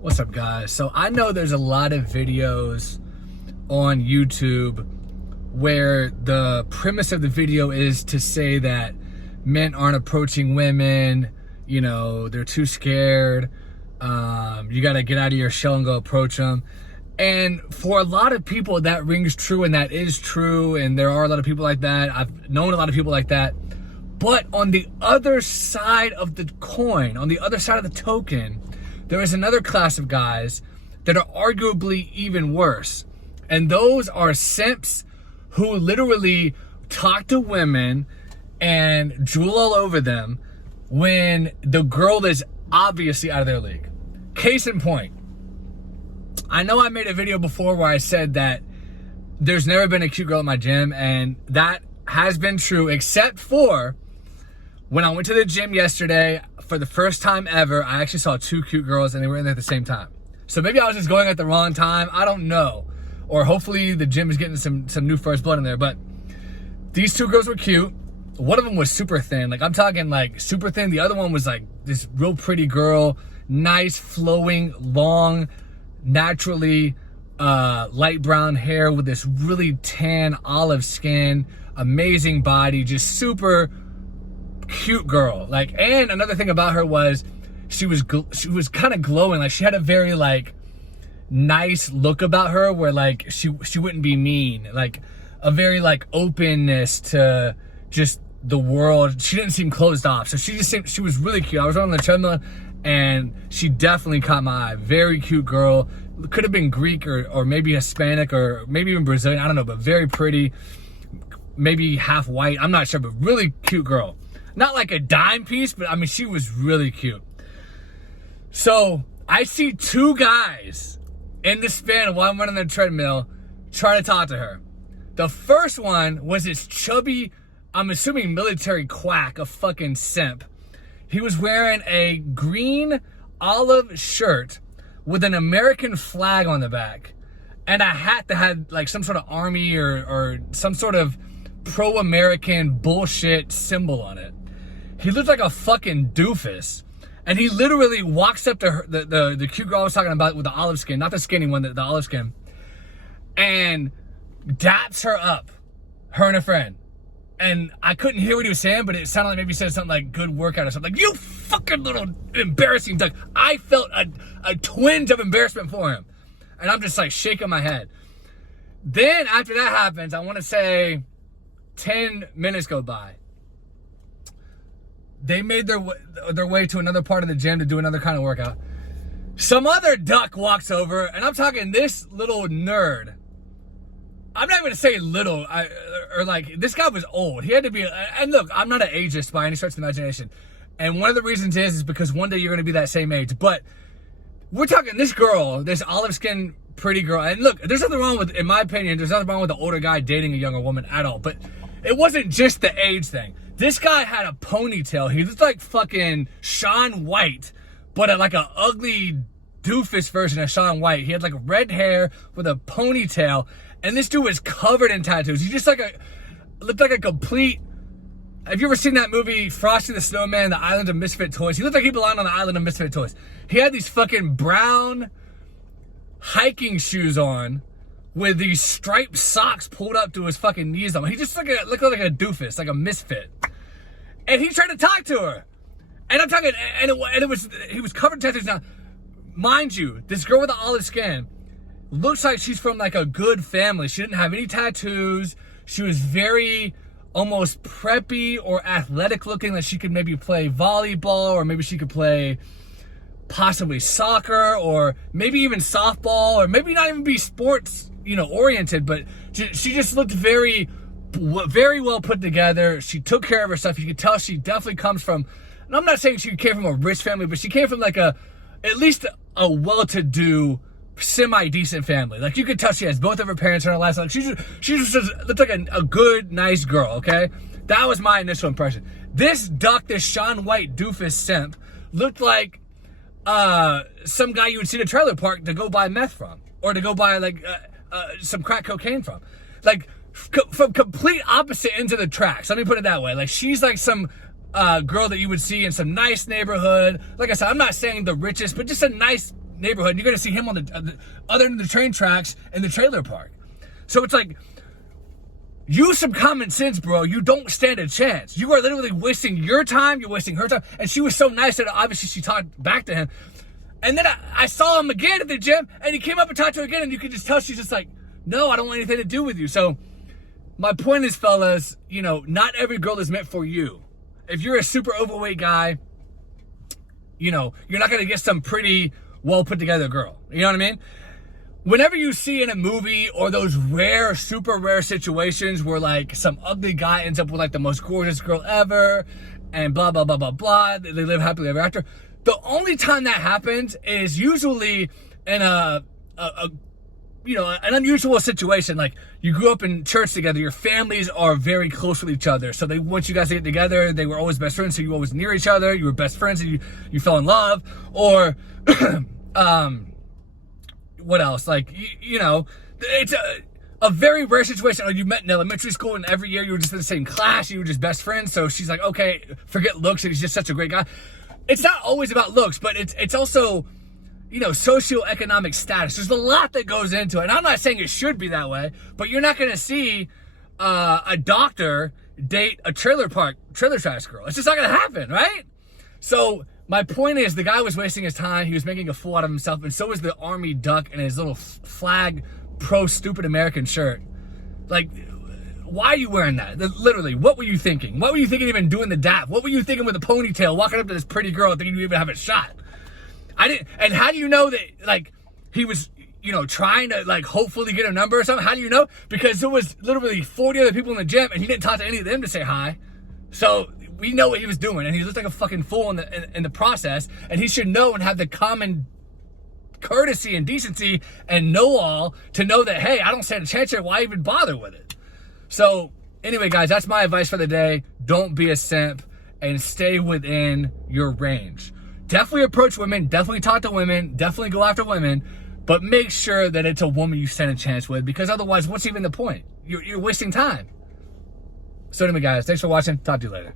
What's up, guys? So I know there's a lot of videos on YouTube where the premise of the video is to say that men aren't approaching women, you know, they're too scared, you gotta get out of your shell and go approach them. And for a lot of people that rings true, and that is true, and there are a lot of people like that. I've known a lot of people like that. But on the other side of the coin, on the other side of the token, there is another class of guys that are arguably even worse. And those are simps who literally talk to women and drool all over them when the girl is obviously out of their league. Case in point, I know I made a video before where I said that there's never been a cute girl at my gym, and that has been true, except for when I went to the gym yesterday. For the first time ever, I actually saw two cute girls and they were in there at the same time. So maybe I was just going at the wrong time. I don't know. Or hopefully the gym is getting some new first blood in there. But these two girls were cute. One of them was super thin. Like, I'm talking like super thin. The other one was like this real pretty girl. Nice, flowing, long, naturally light brown hair with this really tan olive skin. Amazing body. Just super cute girl. Like, and another thing about her was she was kind of glowing. Like, she had a very like nice look about her where like she wouldn't be mean, like a very like openness to just the world. She didn't seem closed off, so she just seemed, she was really cute. I was on the treadmill and she definitely caught my eye. Very cute girl. Could have been Greek or maybe Hispanic or maybe even Brazilian, I don't know, but very pretty, maybe half white, I'm not sure, but really cute girl. Not like a dime piece, but I mean, she was really cute. So I see two guys in the span while I'm running the treadmill try to talk to her. The first one was this chubby, I'm assuming military quack, a fucking simp. He was wearing a green olive shirt with an American flag on the back and a hat that had like some sort of army or some sort of pro-American bullshit symbol on it. He looked like a fucking doofus. And he literally walks up to her, the cute girl I was talking about with the olive skin, not the skinny one, the olive skin, and daps her up, her and a friend. And I couldn't hear what he was saying, but it sounded like maybe he said something like good workout or something. Like, you fucking little embarrassing duck. I felt a twinge of embarrassment for him. And I'm just like shaking my head. Then after that happens, I want to say 10 minutes go by. They made their way to another part of the gym to do another kind of workout. Some other duck walks over, and I'm talking this little nerd. I'm not going to say little, or like, this guy was old. He had to be, and look, I'm not an ageist by any stretch of the imagination. And one of the reasons is because one day you're going to be that same age. But we're talking this girl, this olive skin pretty girl. And look, there's nothing wrong with, in my opinion, there's nothing wrong with an older guy dating a younger woman at all. But it wasn't just the age thing. This guy had a ponytail. He looked like fucking Shaun White, but like an ugly doofus version of Shaun White. He had like red hair with a ponytail, and this dude was covered in tattoos. He just looked like a complete. Have you ever seen that movie Frosty the Snowman, The Island of Misfit Toys? He looked like he belonged on the Island of Misfit Toys. He had these fucking brown hiking shoes on with these striped socks pulled up to his fucking knees on. He just looked like a doofus, like a misfit. And he tried to talk to her. And I'm talking, he was covered in tattoos. Now, mind you, this girl with the olive skin looks like she's from like a good family. She didn't have any tattoos. She was very almost preppy or athletic looking, that she could maybe play volleyball, or maybe she could play possibly soccer, or maybe even softball, or maybe not even be sports, oriented, but she just looked very well put together. She took care of herself. You could tell she definitely comes from, and I'm not saying she came from a rich family, but she came from like at least a well-to-do, semi-decent family. Like, you could tell she has both of her parents in her life. Like, she just looked like a good, nice girl, okay? That was my initial impression. This duck, this Shaun White doofus simp, looked like some guy you would see in a trailer park to go buy meth from, or to go buy like some crack cocaine from. Like, from complete opposite ends of the tracks. Let me put it that way. Like, she's like some girl that you would see in some nice neighborhood. Like I said, I'm not saying the richest, but just a nice neighborhood, and you're going to see him on the other end of the train tracks in the trailer park. So it's like, use some common sense, bro. You don't stand a chance. You are literally wasting your time. You're wasting her time. And she was so nice that obviously she talked back to him. And then I saw him again at the gym, and he came up and talked to her again, and you could just tell she's just like, no, I don't want anything to do with you. So my point is, fellas, you know, not every girl is meant for you. If you're a super overweight guy, you know, you're not going to get some pretty well put together girl. You know what I mean? Whenever you see in a movie or those rare, super rare situations where like some ugly guy ends up with like the most gorgeous girl ever and blah, blah, blah, blah, blah, they live happily ever after. The only time that happens is usually in an unusual situation. Like you grew up in church together, your families are very close with each other. So they want you guys to get together. They were always best friends. So you were always near each other. You were best friends and you fell in love. Or, what else? Like, you know, it's a very rare situation. Like you met in elementary school and every year you were just in the same class. You were just best friends. So she's like, okay, forget looks. And he's just such a great guy. It's not always about looks, but it's also, you know, socioeconomic status. There's a lot that goes into it. And I'm not saying it should be that way, but you're not going to see a doctor date a trailer trash girl. It's just not going to happen, right? So my point is, the guy was wasting his time. He was making a fool out of himself, and so was the army duck in his little flag pro-stupid American shirt. Like, why are you wearing that? Literally, what were you thinking? What were you thinking even doing the dap? What were you thinking with a ponytail, walking up to this pretty girl thinking you even have a shot? And how do you know that, like, he was, you know, trying to, like, hopefully get a number or something? How do you know? Because there was literally 40 other people in the gym, and he didn't talk to any of them to say hi. So we know what he was doing, and he looked like a fucking fool in the process, and he should know and have the common courtesy and decency and know-all to know that, hey, I don't stand a chance here. Why even bother with it? So anyway, guys, that's my advice for the day. Don't be a simp and stay within your range. Definitely approach women, definitely talk to women, definitely go after women, but make sure that it's a woman you stand a chance with, because otherwise, what's even the point? You're wasting time. So anyway, guys, thanks for watching. Talk to you later.